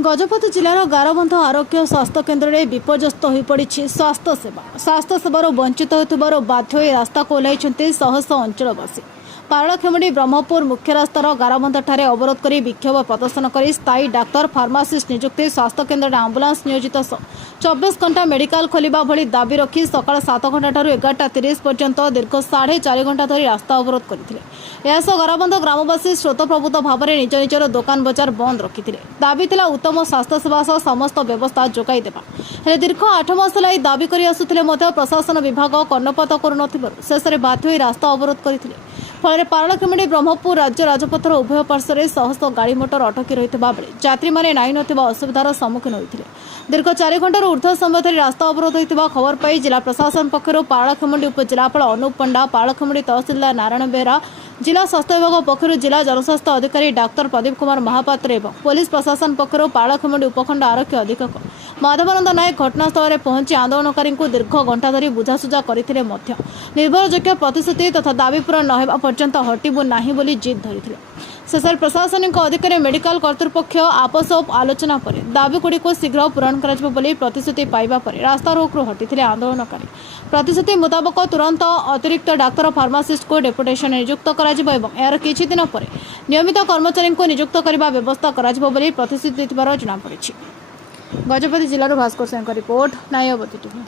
गजपति जिलार गारबंध आरोग्य स्वास्थ्य केन्द्र में विपर्यस्त हो पड़ी स्वास्थ्य सेवार वंचित होथिबार बाध्य होई रास्ता को ओह्लाइछन्ति शह शह अंचलवासी। पारलाखेमुंडी ब्रह्मपुर मुख्य रास्तार गारबंधଠାରେ अवरोध कर विक्षोभ प्रदर्शन कर स्थायी डाक्तर फार्मासिस्ट नियुक्ति स्वास्थ्य केन्द्र आंबुलांस नियोजित 24 घंटा मेडिकल खोलिबा भली दाबी रखी सकाळ 7 घंटा 11:30 पर्यंत दीर्घ 4.5 घंटा धरी रास्ता अवरोध करथिले। एसो गारबंध ग्रामवासी स्रोतप्रभूत भाव में निज निजर दोकान बजार बंद रखिथिले। दाबी थिला उत्तम स्वास्थ्य सेवा सह समस्त व्यवस्था जोगाई देबा। हेले दीर्घ 8 मास लाई दाबी करि आसुथिले मध्य प्रशासन विभाग कर्णपात करुनथिबारु शेषरे बाध्य होई रास्ता अवरोध करथिले। फल पारलाखेमुंडी ब्रह्मपुर राज्य राजपथर उभय पार्श्वर शह शह गाड़ी मोटर अटकी रही यात्री मैंने नाई नथिबा असुविधार सम्मुखीन होते। दीर्घ 4 घंटार ऊर्ध्व समय धरी रास्ता अवरोध होता खबर पाई जिला प्रशासन पक्षर पारलाखेमुंडी उपजिलापाल अनुप पंडा, पारलाखेमुंडी तहसिलदार नारायण बेहरा, जिला स्वास्थ्य विभाग पक्षर जिला जनस्वास्थ्य अधिकारी डाक्तर प्रदीप कुमार महापात्र एवं पुलिस प्रशासन पक्षर पारलाखेमुंडी उपखंड आरक्षी अधीक्षक माधवानंद नायक घटनास्थल में पहुंची आंदोलनकारी दीर्घ घंटा धरी बुझासुझा करथिले मध्य निर्भरयोग्य प्रतिश्रुति तथा दाबी पूरण न हेबा पर्यंत हटिबु नाही बोली जिद धरिथिले। शेषर प्रशासनिक अधिकारी मेडिकल कर्तृपक्ष आपस आलोचना पर दाबीगुड़ी को शीघ्र पूरण कर प्रतिश्रुति पाइबा पर रास्ता रोकरू हटिथिले आंदोलनकारी। प्रतिश्रुति मुताबक तुरंत अतिरिक्त डाक्तर फार्मासिस्ट को डेपुटेशन नियुक्त कराजिबो एवं यार किछि दिन पर नियमित कर्मचारी को नियुक्त करने व्यवस्था कराजिबो बोली प्रतिश्रुति देथिबार जणापड़िछि। गजपति जिलार भास्कर सिंह रिपोर्ट, न्यायवती टीवी।